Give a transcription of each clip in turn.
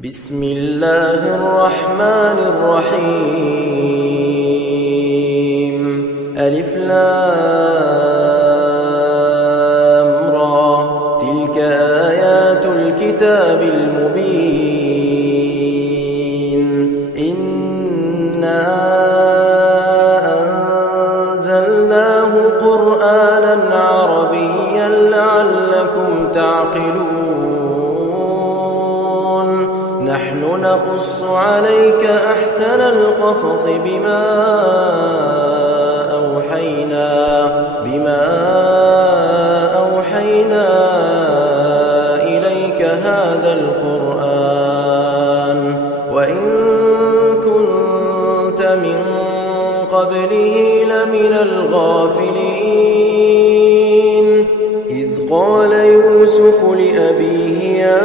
بسم الله الرحمن الرحيم. ألف لام را، تلك آيات الكتاب المبين. إنا أنزلناه قرآنا عربيا لعلكم تعقلون. نحن نقص عليك أحسن القصص بما أوحينا إليك هذا القرآن وإن كنت من قبله لمن الغافلين. إذ قال يوسف لأبيه يا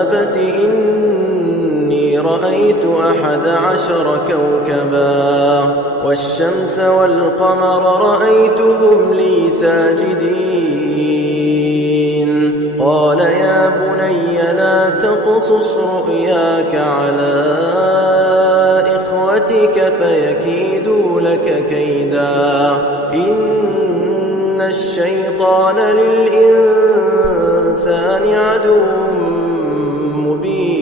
أبت إني رأيت 11 كوكبا والشمس والقمر رأيتهم لي ساجدين. قال يا بني لا تقصص رؤياك على إخوتك فيكيدوا لك كيدا. إن الشيطان للإنسان عدو مبين.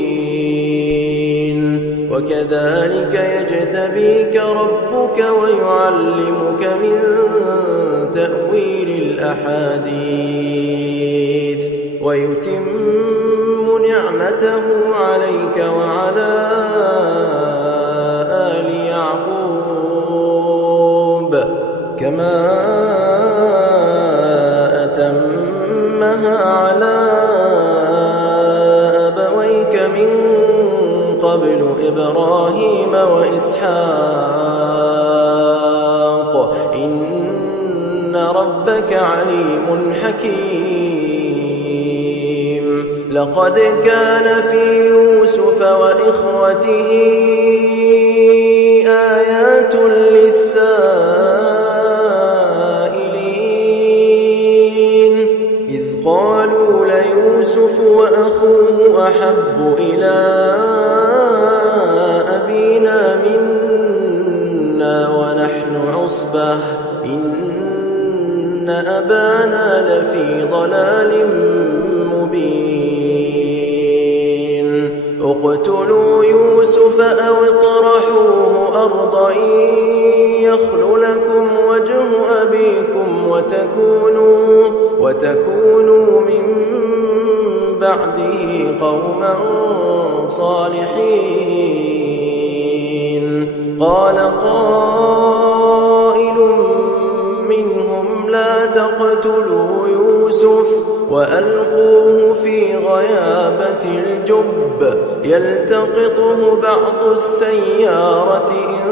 وكذلك يجتبيك ربك ويعلمك من تأويل الأحاديث ويتم نعمته عليك وعلى آل يعقوب كما أتمها على أبويك من قبل إبراهيم وإسحاق إن ربك عليم حكيم. لقد كان في يوسف وإخوته آيات للسائلين إذ قالوا ليوسف وأخوه أحب إلى أبينا منا ونحن عصبة إن أبانا لفي ضلال مبين. اقتلوا يوسف أو اطرحوه أرضا يخل لكم وجه أبيكم وتكونوا من بعده قوما صالحين. قال قائل منهم لا تقتلوا يوسف وألقوه في غيابة الجب يلتقطه بعض السيارة إن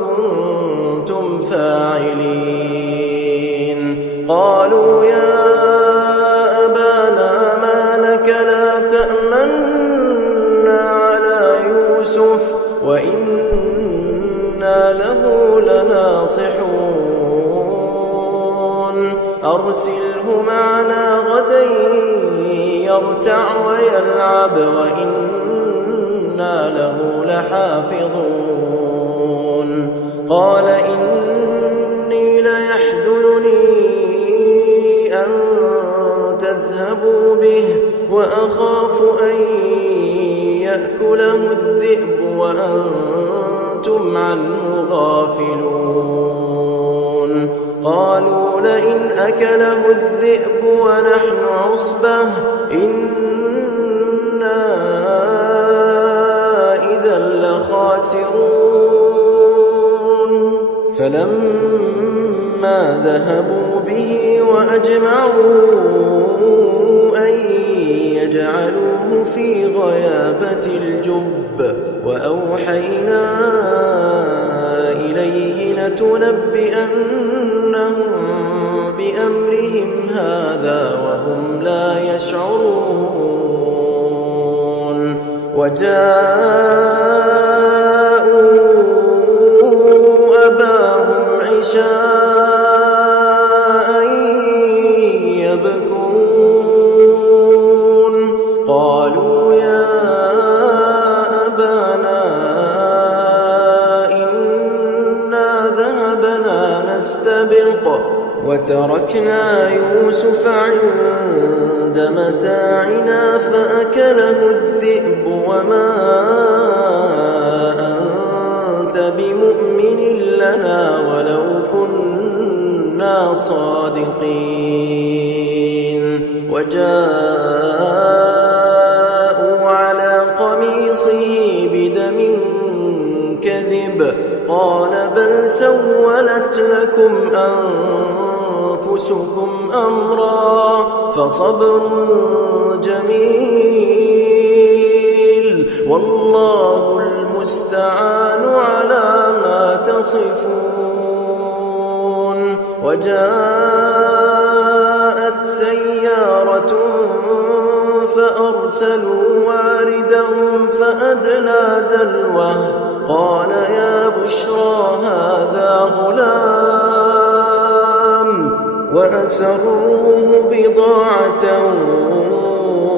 كنتم فاعلين. قالوا يا أبانا ما لك لا تأمنا على يوسف وإنا له لناصحون. أرسله معنا غدا يرتع ويلعب وإنا له لحافظون. قال إني ليحزنني أن تذهبوا به وأخاف أن يأكله الذئب وأنتم عنه غافلون. قالوا لئن أكله الذئب ونحن عصبة إنا إذا لخاسرون. فلما ذهبوا به وأجمعوا أن يجعلوه في غيابة الجب وأوحينا إليه لتنبئنهم بأمرهم هذا وهم لا يشعرون. وجاءوا أباهم عشاء يبكون. قالوا يا أبانا إنا ذهبنا نستبق وتركنا يوسف عند متاعنا فأكله الذئب وما أنت بمؤمن لنا ولو كنا صادقين وجاءوا على قميصه بدم كذب قال بل سولت لكم أنفسكم أمرا فصبر جميل والله المستعان على ما تصفون وجاءت سيارة فأرسلوا واردهم فأدلى دلوه قال يا بشرى هذا غلام وأسروه بضاعة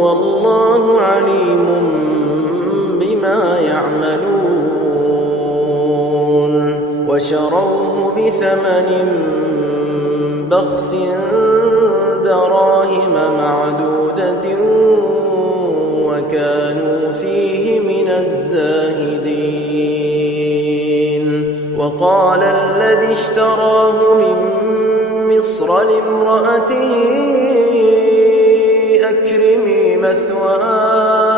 والله عليم بما يعملون وشروه بثمن بخس دراهم معدودة وكانوا فيه من الزاهدين وقال الذي اشتراه من مصر لامرأته أكرمي مثواه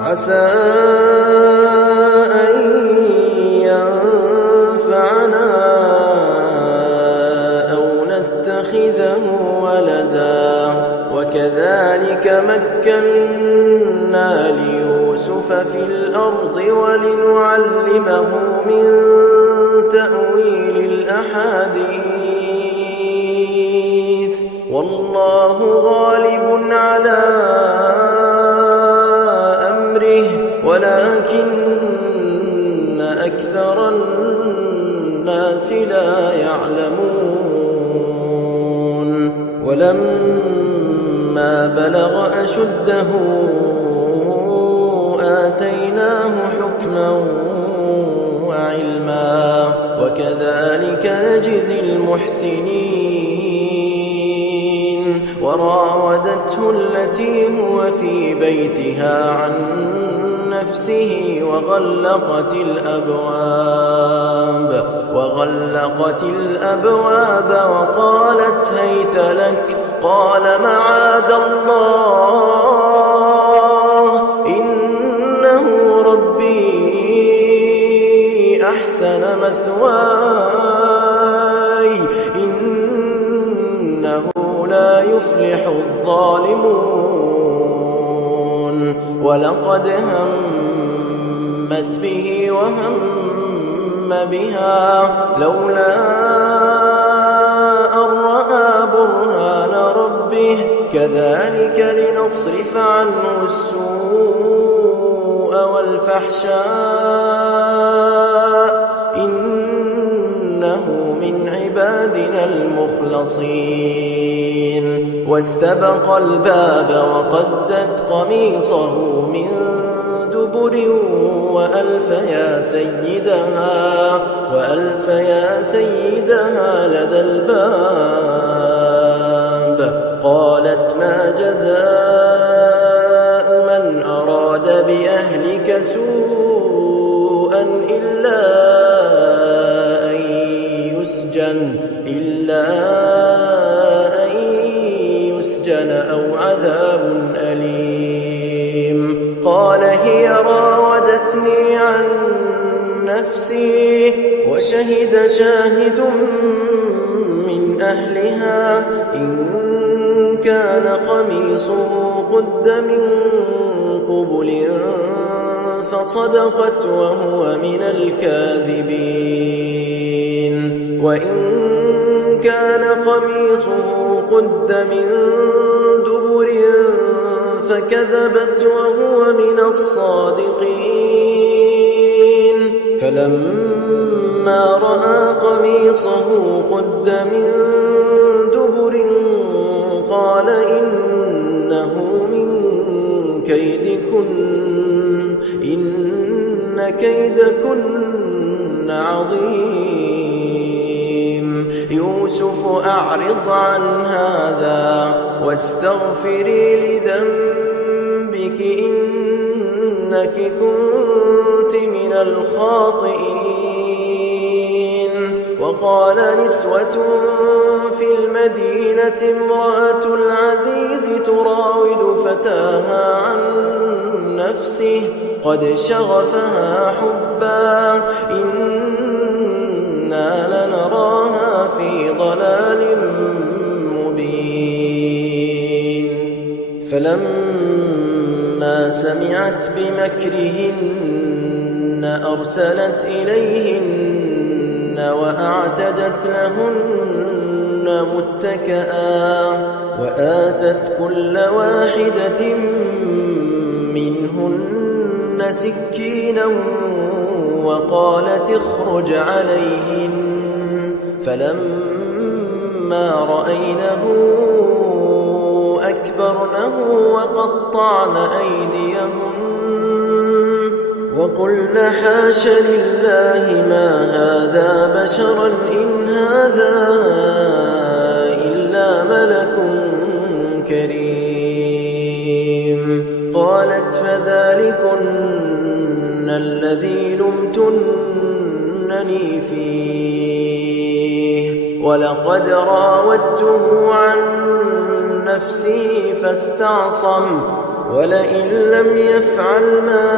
عسى أن ينفعنا أو نتخذه ولدا وكذلك مكنا ليوسف في الأرض ولنعلمه من تأويل الأحاديث والله غالب على أمره ولكن أكثر الناس لا يعلمون ولما بلغ أشده آتيناه حكما وعلما وكذلك نجزي المحسنين وراودته التي هو في بيتها عن نفسه وغلقت الأبواب وقالت هيت لك قال معاذ الله إنه ربي أحسن مثواي إنه لا يفلح الظالمون ولقد همت به وهم بها لولا أن رأى برهان ربه كذلك لنصرف عنه السوء والفحشاء إنه من عبادنا المخلصين واستبق الباب وقدت قميصه من دبر وألف يا سيدها لدى الباب قالت ما جزاء من أراد بأهلك سوءا إلا أن يسجن أو عذاب أليم قال هي راودتني عن نفسي وشهد شاهد من أهلها إن كان قميصه قد من قبل فصدقت وهو من الكاذبين وإن كان قميصه قد من دبر فكذبت وهو من الصادقين فلما رأى قميصه قد من دبر قال إنه من كيدكن إن كيدكن عظيم يوسف أعرض عن هذا واستغفري لذنبك إنك كنت من الخاطئين وقال نسوة في المدينة امرأة العزيز تراود فتاها عن نفسه قد شغفها حبا إنا لنراها في ضلال مبين فلما سمعت بمكرهن أرسلت إليهن وأعتدت لهن متكئا وآتت كل واحدة منهن سكينا وقالت اخرج عليهن فلما رأينه أكبرنه وقطعن أيديهن وقلن حاش لله ما هذا بشرا إن هذا إلا ملك كريم قالت فذلكن الذي لمتنني فيه ولقد راودته عن نفسه فاستعصم ولئن لم يفعل ما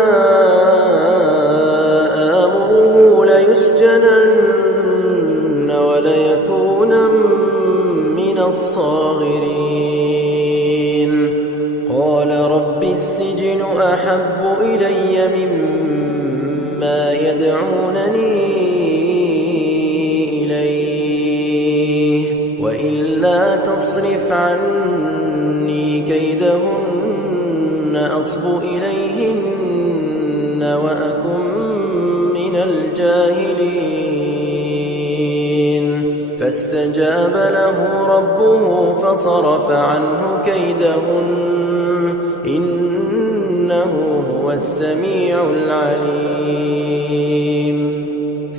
آمره ليسجنن وليكونن من الصاغرين قال رب السجن أحب إلي مما يدعونني إليه وإلا تصرف عني كيدهن أصب إليهن وأكن من الجاهلين فاستجاب له ربه فصرف عنه كيدهن إنه هو السميع العليم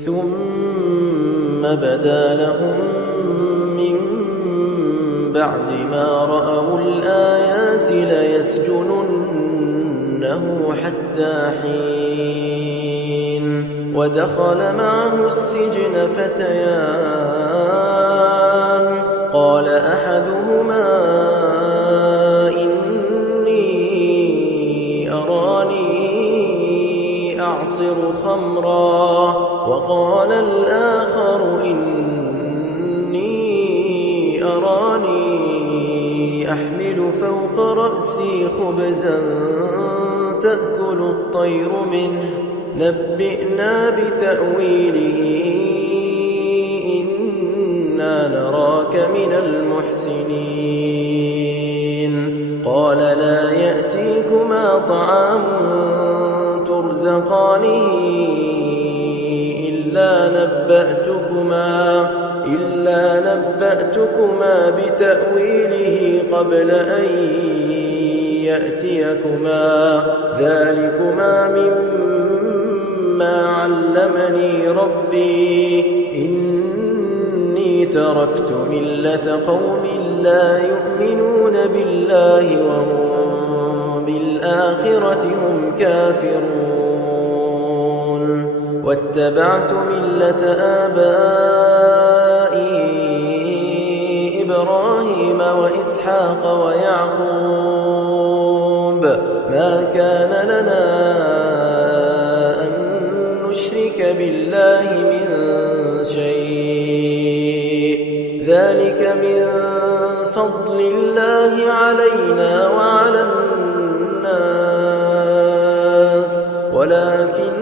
ثم بدا لهم من بعد ما رأوا الآيات ليسجننه حتى حين ودخل معه السجن فتيان قال أحدهما إني أراني أعصر خمرا وقال الآخر إني أراني أحمل فوق رأسي خبزا تأكل الطير منه نبئنا بتأويله إنا نراك من المحسنين قال لا يأتيكما طعام ترزقانه إلا نبأتكما بتأويله قبل أن يأتيكما ذلكما مما علمني ربي إني تركت ملة قوم لا يؤمنون بالله وهم بالآخرة هم كافرون واتبعت ملة آبائي إبراهيم وإسحاق ويعقوب ما كان لنا أن نشرك بالله من شيء ذلك من فضل الله علينا وعلى الناس ولكن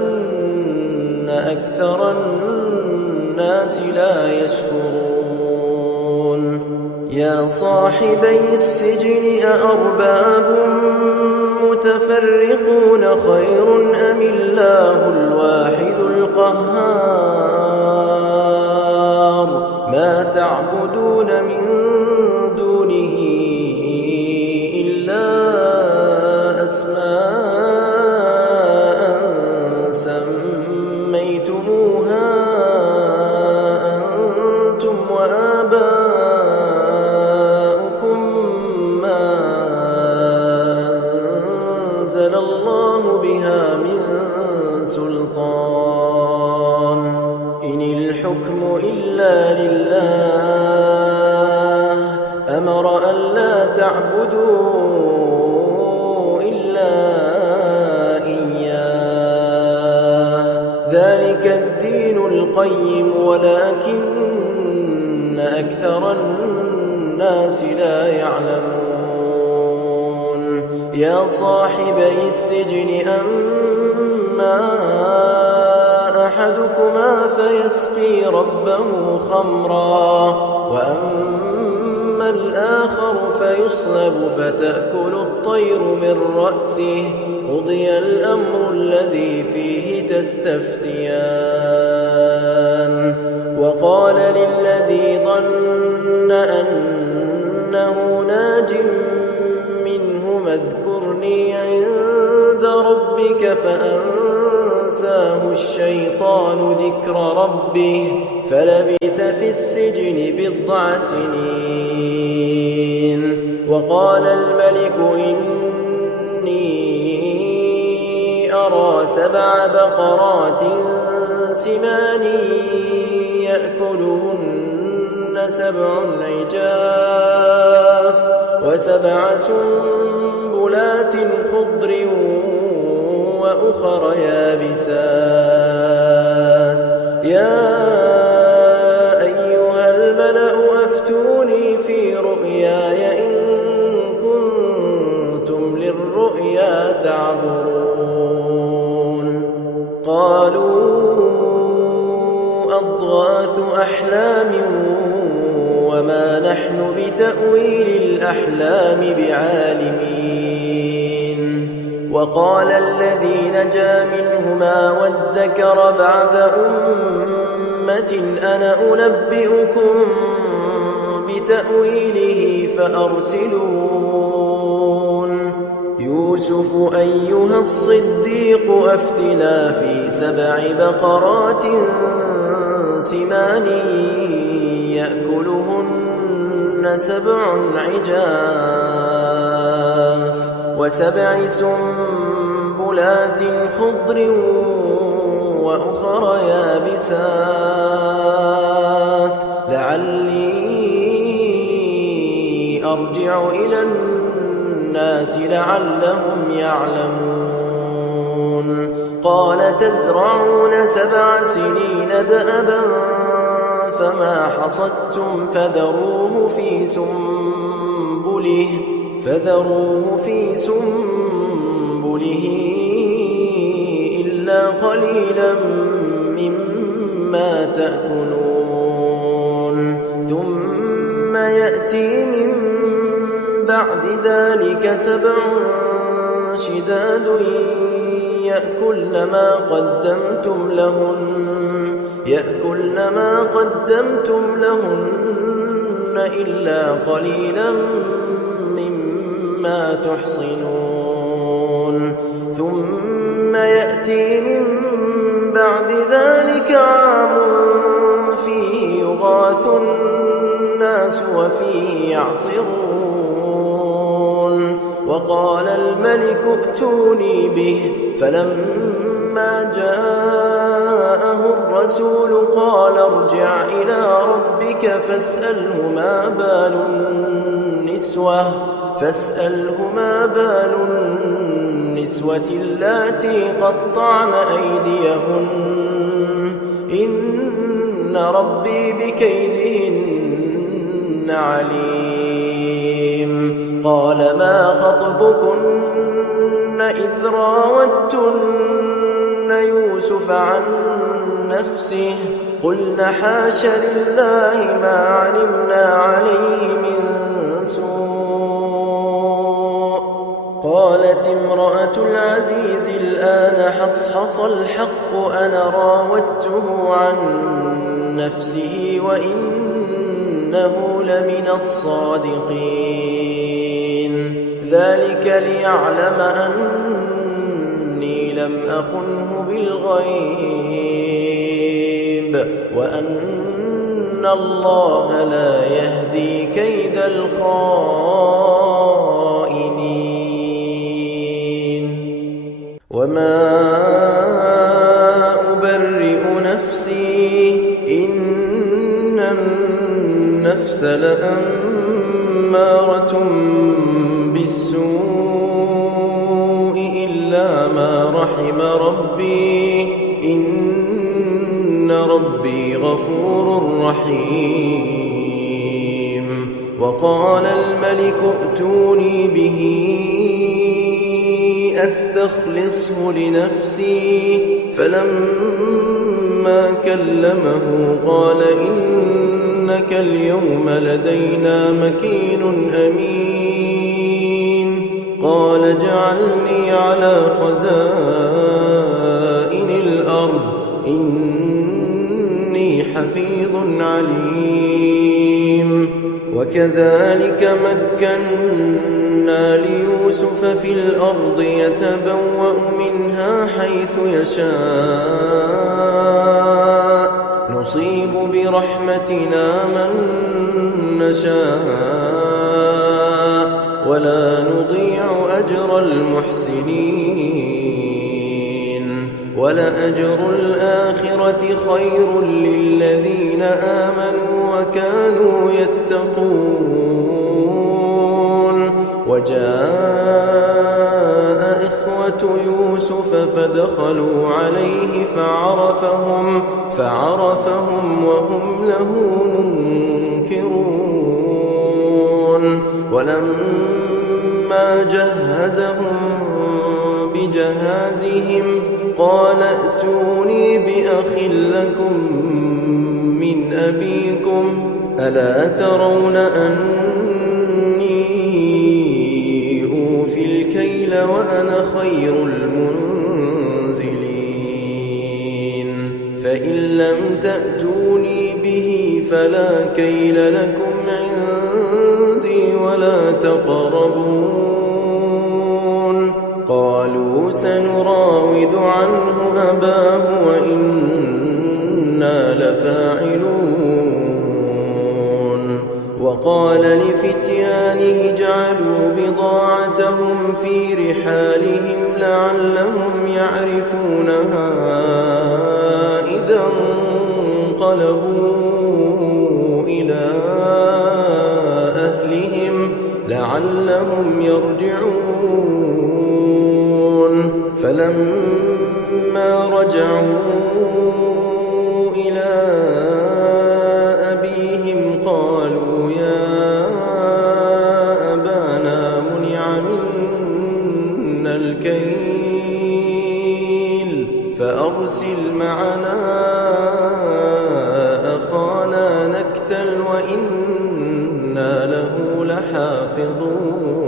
أكثر الناس لا يشكرون يا صاحبي السجن أأرباب متفرقون خير أم الله الواحد القهار ما تعبدون من دونه إلا أسماء أنزل الله بها من سلطان إن الحكم إلا لله أمر أن لا تعبدوا إلا إياه ذلك الدين القيم ولكن أكثر الناس لا يعلمون يا صاحبي السجن أما أحدكما فيسقي ربه خمرا وأما الآخر فيصلب فتأكل الطير من رأسه قضي الأمر الذي فيه تستفتيان وقال للذي ظن أنه ناج منهما اذكرني عند ربك فأنساه الشيطان ذكر ربه فلبث في السجن 10 سنين وقال الملك إني أرى 7 بقرات سمان يأكلهن 7 عجاف و7 سنبلات خضر وأخر يابسات يا أيها الملأ أفتوني في رؤياي إن كنتم للرؤيا تعبرون قالوا أضغاث أحلام وما نحن بتأويل الأحلام بعالمين وقال الذي نجا منهما وادكر بعد أمة أنا أنبئكم بتأويله فأرسلون يوسف أيها الصديق أفتنا في 7 بقرات سمان يأكلهن 7 عجاف و7 سنبلات خضر وأخر يابسات لعلي أرجع إلى الناس لعلهم يعلمون قال تزرعون 7 سنين دأبا فما حصدتم فذروه في سنبله إلا قليلا مما تأكلون ثم يأتي من بعد ذلك 7 شداد يأكلن ما قدمتم لهن إلا قليلا مما تحصنون ثم يأتي من بعد ذلك عام فيه يغاث الناس وفيه يعصرون وقال الملك ائتوني به فلما جاءه الرسول قال ارجع إلى ربك فاسأله ما بال النسوة اللاتي قطعن أيديهن إن ربي بكيدهن عليم قال ما خطبكن إذ راوتن يوسف عن نفسه قلن حاش لله ما علمنا عليه من سوء قالت امرأة العزيز الآن حصحص الحق أنا راودته عن نفسه وإنه لمن الصادقين ذلك ليعلم أني لم أخنه بالغيب وأن الله لا يهدي كيد الخائنين وما أبرئ نفسي إن النفس لأمارة بالسوء إلا ما رحم ربي إن ربي غفور رحيم. وقال الملك ائتوني به أستخلصه لنفسي فلما كلمه قال إنك اليوم لدينا مكين أمين. قال اجعلني على خزائن الأرض إني حفيظ عليم. وكذلك مكنا ليوسف في الأرض يتبوأ منها حيث يشاء نصيب برحمتنا من نشاء ولا نضيع أجر المحسنين. ولأجر الآخرة خير للذين آمنوا وكانوا يتقون. وجاء إخوة يوسف فدخلوا عليه فعرفهم وهم له منكرون. ولما جهزهم بجهازهم قال ائتوني بأخ لكم من أبيكم ألا ترون أني أوفي الكيل وأنا خير المنزلين. فإن لم تأتوني به فلا كيل لكم عندي ولا تقربون. قالوا سنراود عنه أباه وإنا لفاعلون. وقال لفتيانه اجعلوا بضاعتهم في رحالهم لعلهم يعرفونها إذا انقلبوا إلى أهلهم لعلهم يرجعون. فلما رجعوا إلى أبيهم قالوا يا أبانا منع منا الكيل فأرسل معنا أخانا نكتل وإنا له لحافظون.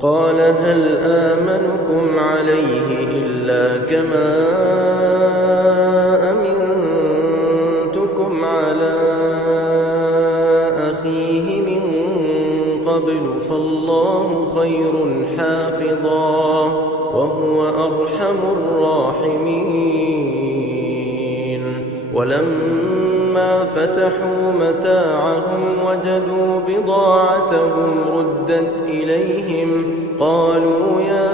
قال هل آمنكم عليه إلا كما أمنتكم على أخيه من قبل فالله خير حافظا وهو أرحم الراحمين. ولما فتحوا متاعهم وجدوا بضاعتهم ردت إليهم قالوا يا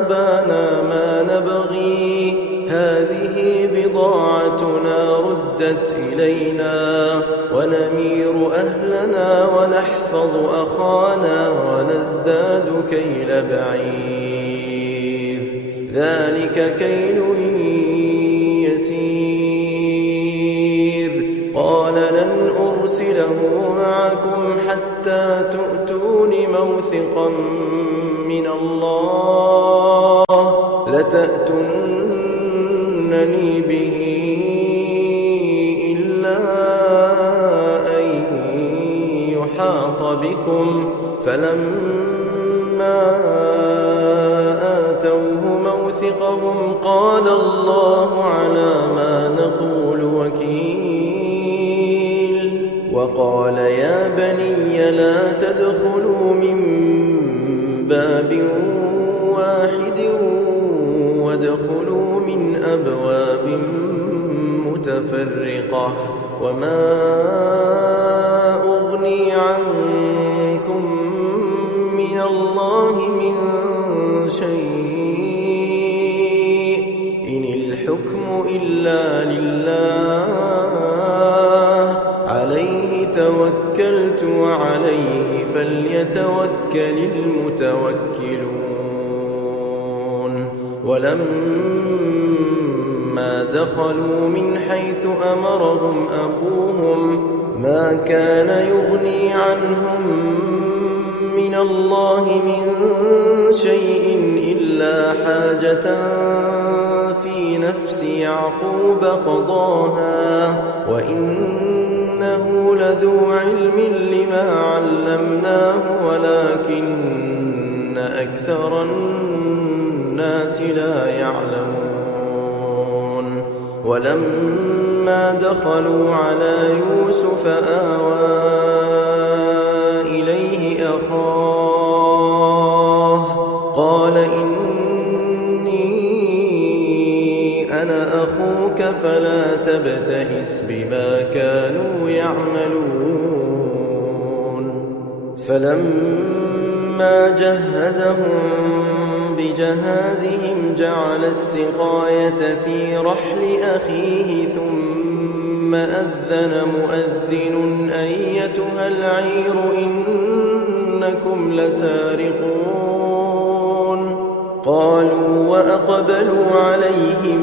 أبانا ما نبغي هذه بضاعتنا ردت إلينا ونمير أهلنا ونحفظ أخانا ونزداد كيل بعير ذلك كيل يسير. قال لن أرسله معكم حتى تؤتون موثقا من الله لتأتونني به إلا أن يحاط بكم. فلما آتوه موثقهم قال الله على ما نقول وكيل. وقال يا بني لا تدخلوا من باب واحد وادخلوا من أبواب متفرقة وما أغني عنكم من من الله من شيء إن الحكم إلا لله عليه توكلت وعليه فليتوكل المتوكلون ولما دخلوا من حيث أمرهم أبوهم ما كان يغني عنهم من الله من شيء إلا حاجة في نفس يعقوب قضاها وإنه لذو علم لما علمناه ولكن أكثر الناس لا يعلمون ولما دخلوا على يوسف آوى إليه أخاه قال إني أنا أخوك فلا تبتئس بما كانوا يعملون فلما جهزهم بجهازهم جعل السقاية في رحل أخيه ثم أذن مؤذن أيتها العير إنكم لسارقون قالوا وأقبلوا عليهم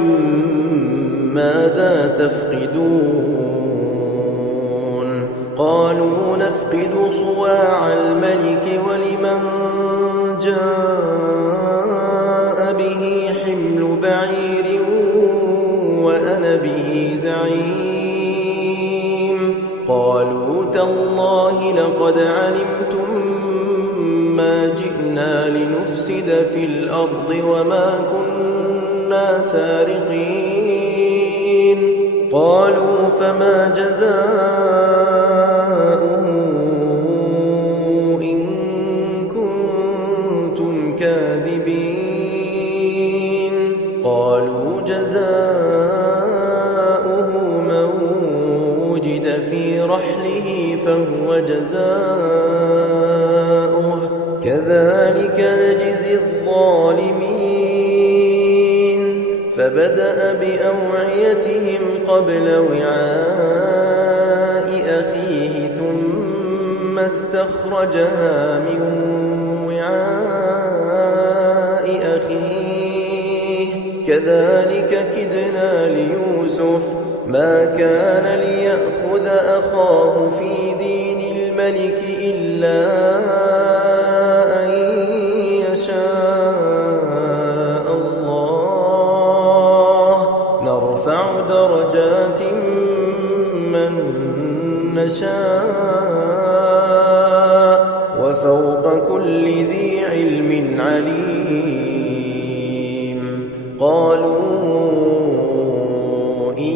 ماذا تفقدون قالوا نفقد صواع الملك ولمن جاء به حمل بعير وأنا به زعيم قالوا تالله لقد علمتم ما جئنا لنفسد في الأرض وما كنا سارقين قالوا فما جزاؤه إن كنتم كاذبين قالوا جزاؤه من وجد في رحله فهو جزاؤه كذلك نجزي الظالمين فبدأ بأوعيتهم قبل وعاء أخيه ثم استخرجها من وعاء أخيه كذلك كدنا ليوسف ما كان ليأخذ أخاه في دين الملك إلا أن يشاء الله نرفع درجات من نشاء وفوق كل ذي علم عليم قالوا إن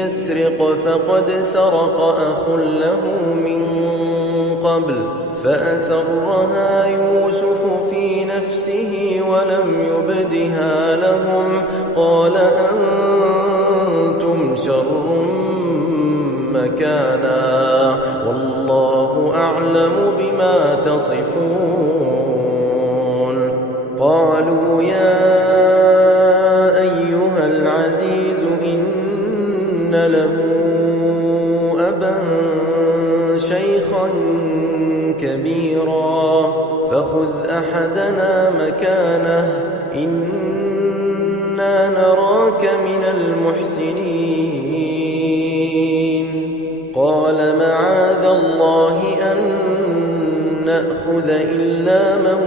يسرق فقد سرق أخ له من قبل فأسرها يوسف في نفسه ولم يبدها لهم قال أنتم شر مكانا والله أعلم بما تصفون قالوا يا أيها العزيز إن له أبا شيخا كبيرا فخذ أحدنا مكانه إنا نراك من المحسنين قال معاذ الله أن نأخذ إلا من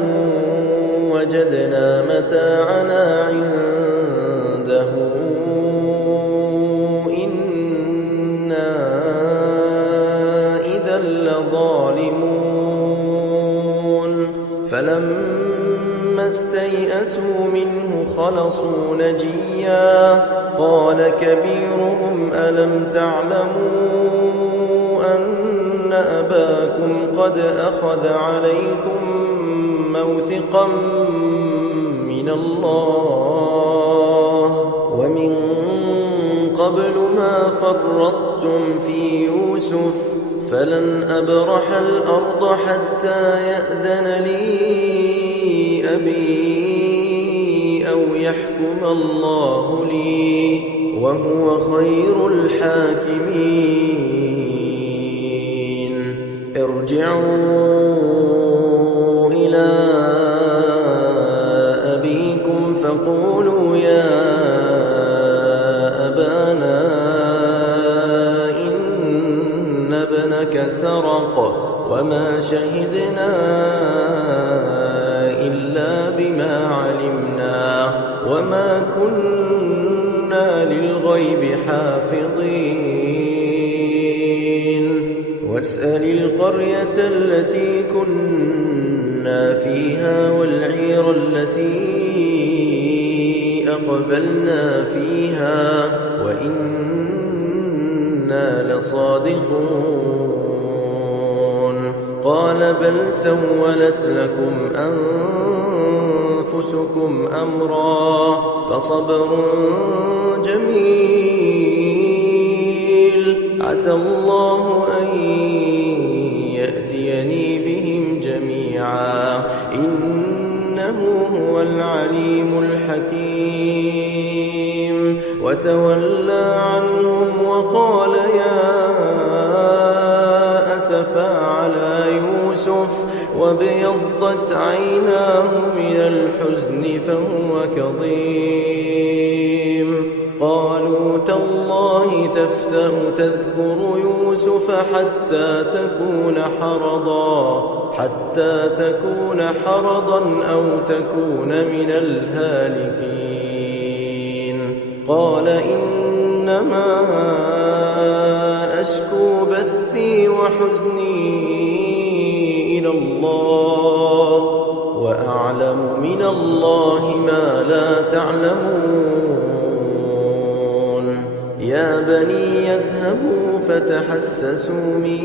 وجدنا متاعنا عنده إنا إذا لظالمون فلما استيئسوا منه خلصوا نجيا قال كبيرهم ألم تعلموا أن أباكم قد أخذ عليكم موثقا من الله ومن قبل ما فرطتم في يوسف فلن أبرح الأرض حتى يأذن لي أبي أو يحكم الله لي وهو خير الحاكمين. ارجعوا إلى أبيكم فقولوا يا أبانا إن ابنك سرق وما شهدنا إلا بما علمنا وما كنا للغيب حافظين. واسأل القرية التي كنا فيها والعير التي أقبلنا فيها وإنا لصادقون. قال بل سولت لكم أنفسكم أمرا فصبر جميل عسى الله أن يأتيني بهم جميعا إنه هو العليم الحكيم. وتولى عنهم وقال يا أسفا على يوسف وابيضت عيناه من الحزن فهو كظيم. قالوا تالله تفتأ تذكر يوسف حتى تكون حرضا أو تكون من الهالكين. قال إنما أشكو بثي وحزني إلى الله وأعلم من الله ما لا تعلمون. يا بني يذهبوا فتحسسوا من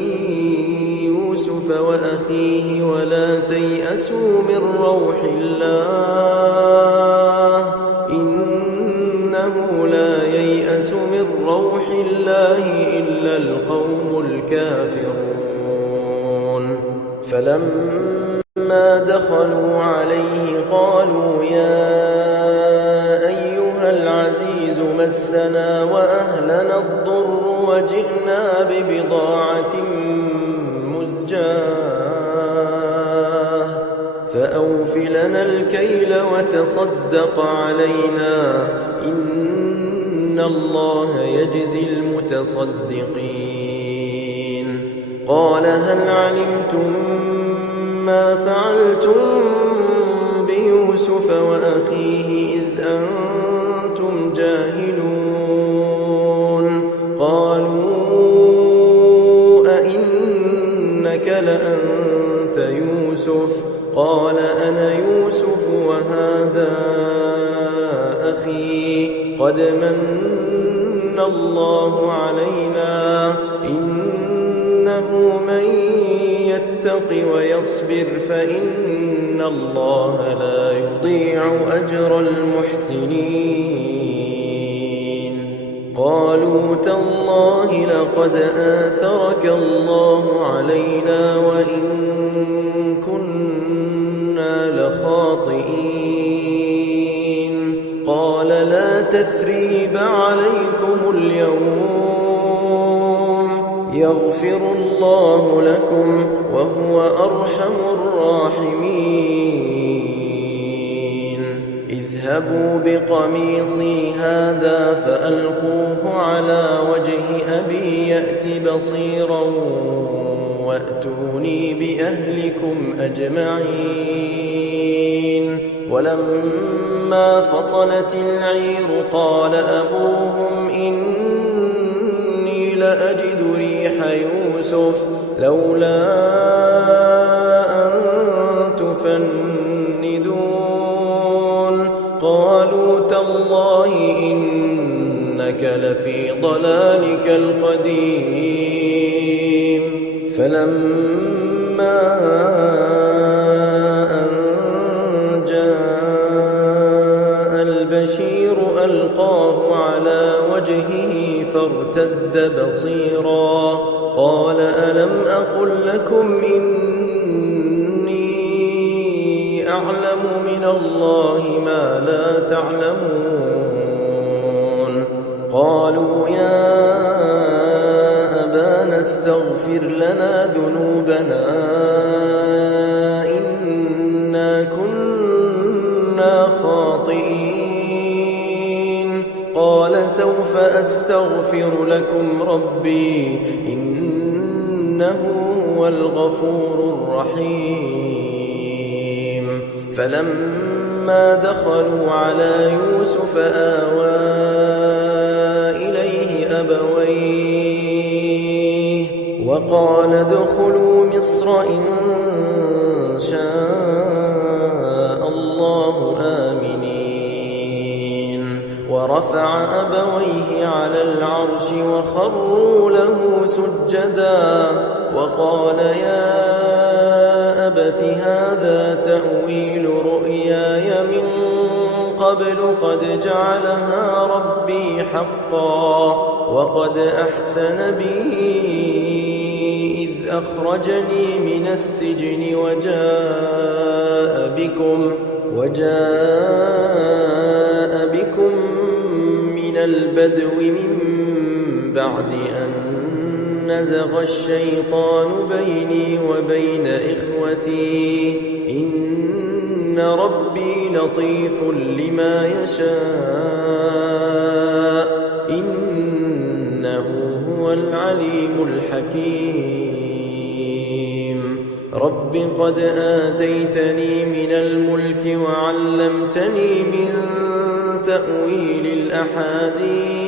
يوسف وأخيه ولا تيأسوا من روح الله إنه لا ييأس من روح الله إلا القوم الكافرون. فلما دخلوا عليه قالوا يا أيها العزيز مسنا وأهلنا الضر وجئنا ببضاعة مزجاة فأوف لنا الكيل وتصدق علينا إن الله يجزي المتصدقين. قال هل علمتم ما فعلتم بيوسف وأخيه إذ أنتم جاهلون؟ قالوا أئنك لأنت يوسف؟ قال أنا يوسف وهذا أخي قد من الله علينا إنه من يتق ويصبر فإن الله لا يضيع أجر المحسنين. قالوا تالله لقد آثرك الله علينا وإن كنا لخاطئين. قال لا تثريب عليكم اليوم يغفر الله لكم وهو أرحم الراحمين. اذهبوا بقميصي هذا فألقوه على وجه أبي يأت بصيرا وأتوني بأهلكم أجمعين. ولما فصلت العير قال أبوهم إني لأجد ريح يوسف لولا أن تفندون. قالوا تالله إنك لفي ضلالك القديم. فلما أن جاء البشير ألقاه على وجهه فارتد بصيرا قال ألم أقل لكم إني أعلم من الله ما لا تعلمون قالوا يا أبانا استغفر لنا ذنوبنا إنا كنا خاطئين قال سوف أستغفر لكم ربي إنه هو الغفور الرحيم فلما دخلوا على يوسف آوى إليه أبويه وقال ادخلوا مصر إن شاء الله آمنين ورفع أبويه على العرش وخروا له سجدا وقال يا أبت هذا تأويل رؤياي من قبل قد جعلها ربي حقا وقد أحسن بي إذ أخرجني من السجن وجاء بكم من البدو من بعد أن نزغ الشيطان بيني وبين إخوتي إن ربي لطيف لما يشاء إنه هو العليم الحكيم رب قد آتيتني من الملك وعلمتني من تأويل الأحاديث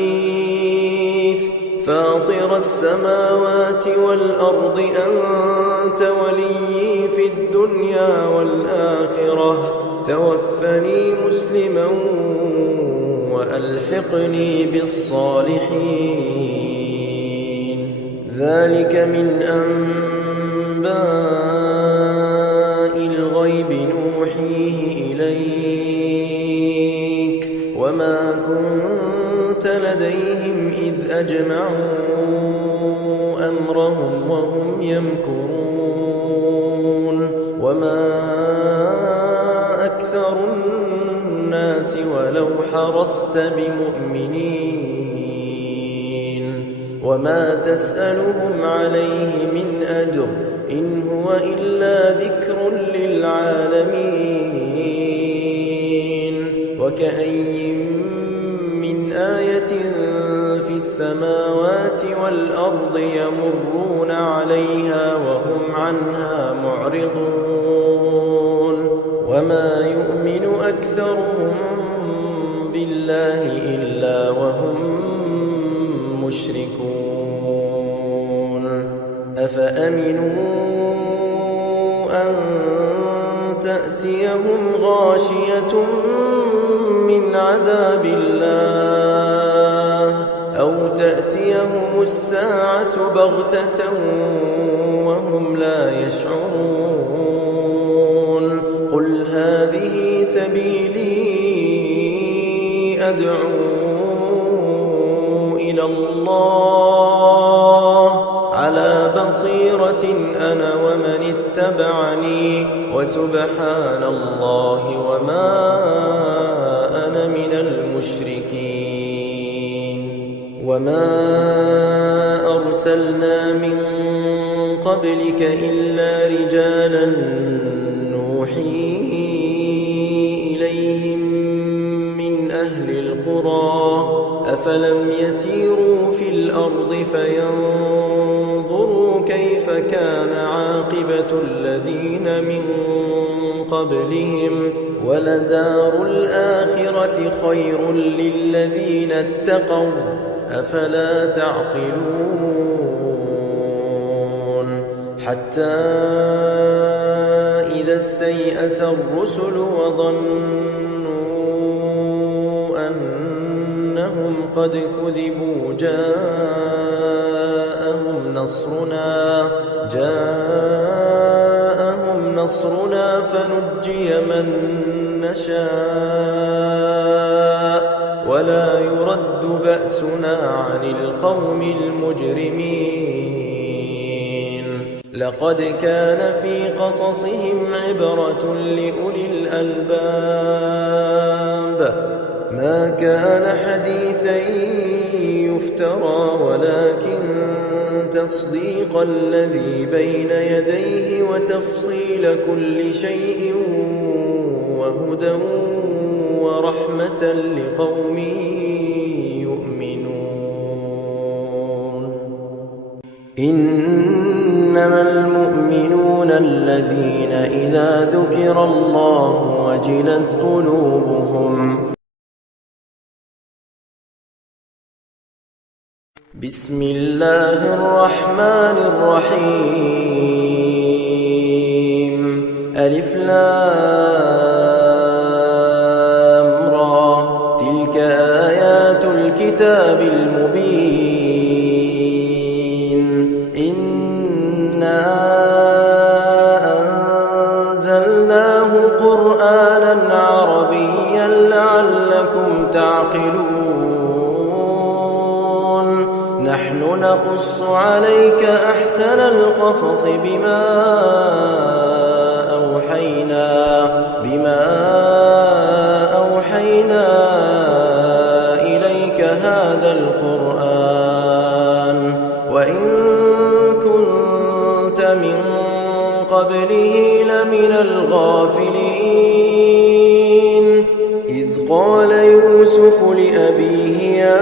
فاطر السماوات والأرض أنت وليي في الدنيا والآخرة توفني مسلما وألحقني بالصالحين ذلك من أنباء الغيب نوحيه إليك وما كنت لديهم إذ أجمعوا أمرهم وهم يمكرون وما أكثر الناس ولو حرصت بمؤمنين وما تسألهم عليه من أجر إن هو إلا ذكر للعالمين وكأي من آية في السماوات والأرض يمرون عليها وهم عنها معرضون وما يؤمن أكثرهم بالله إلا وهم مشركون أفأمنوا أن تأتيهم غاشية من عذاب الله أو تأتيهم الساعة بغتة وهم لا يشعرون قل هذه سبيلي أدعو إلى الله على بصيرة أنا ومن اتبعني وسبحان الله وما أنا من المشركين وما أرسلنا من قبلك إلا رجالا نوحي إليهم من أهل القرى أفلم يسيروا في الأرض فينظروا كيف كان عاقبة الذين من قبلهم ولدار الآخرة خير للذين اتقوا أفلا تعقلون حتى إذا استيأس الرسل وظنوا أنهم قد كذبوا جاءهم نصرنا فنجي من نشاء ولا يرد بأسنا عن القوم المجرمين لقد كان في قصصهم عبرة لأولي الألباب ما كان حديثا يفترى ولكن تصديق الذي بين يديه وتفصيل كل شيء وهدى ورحمة لقوم يؤمنون. إنما المؤمنون الذين إذا ذكر الله وجلت قلوبهم. بسم الله الرحمن الرحيم. ألف لام را تلك آيات الكتاب المبين. إنا أنزلناه قرآنا عربيا لعلكم تعقلون. نحن نقص عليك أحسن القصص بما أوحينا إليك هذا القرآن وإن كنت من قبله لمن الغافلين. إذ قال يوسف لأبيه يا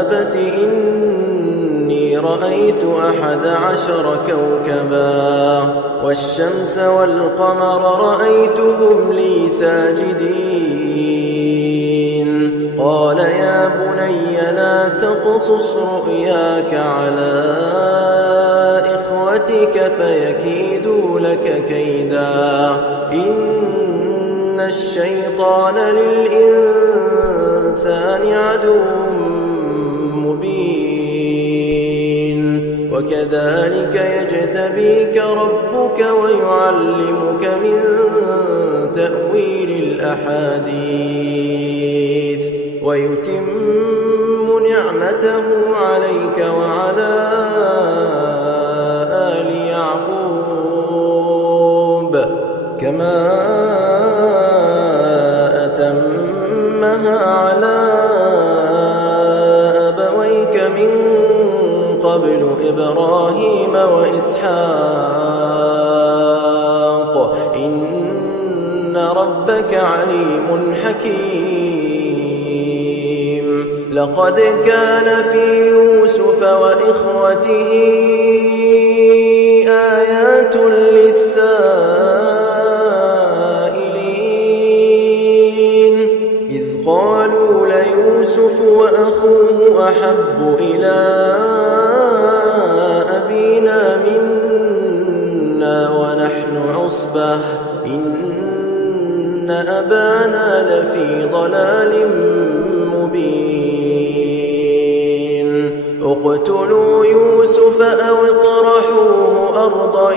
أبت إني رأيت 11 كوكبا والشمس والقمر رأيتهم لي ساجدين. قال يا بني لا تقصص رؤياك على إخوتك فيكيدوا لك كيدا إن الشيطان للإنسان عدو مبين. وكذلك يجتبيك ربك ويعلمك من تأويل الأحاديث ويتم نعمته عليك وعلى آل يعقوب كما أتمها على أبويك من قبل إبراهيم وإسحاق إن ربك عليم حكيم. لقد كان في يوسف وإخوته آيات للسائلين إذ قالوا ليوسف وأخوه أحب إلى أبينا منا ونحن عصبة إن أبانا لفي ضلال مبين. اقتلوا يوسف أو اطرحوه أرضا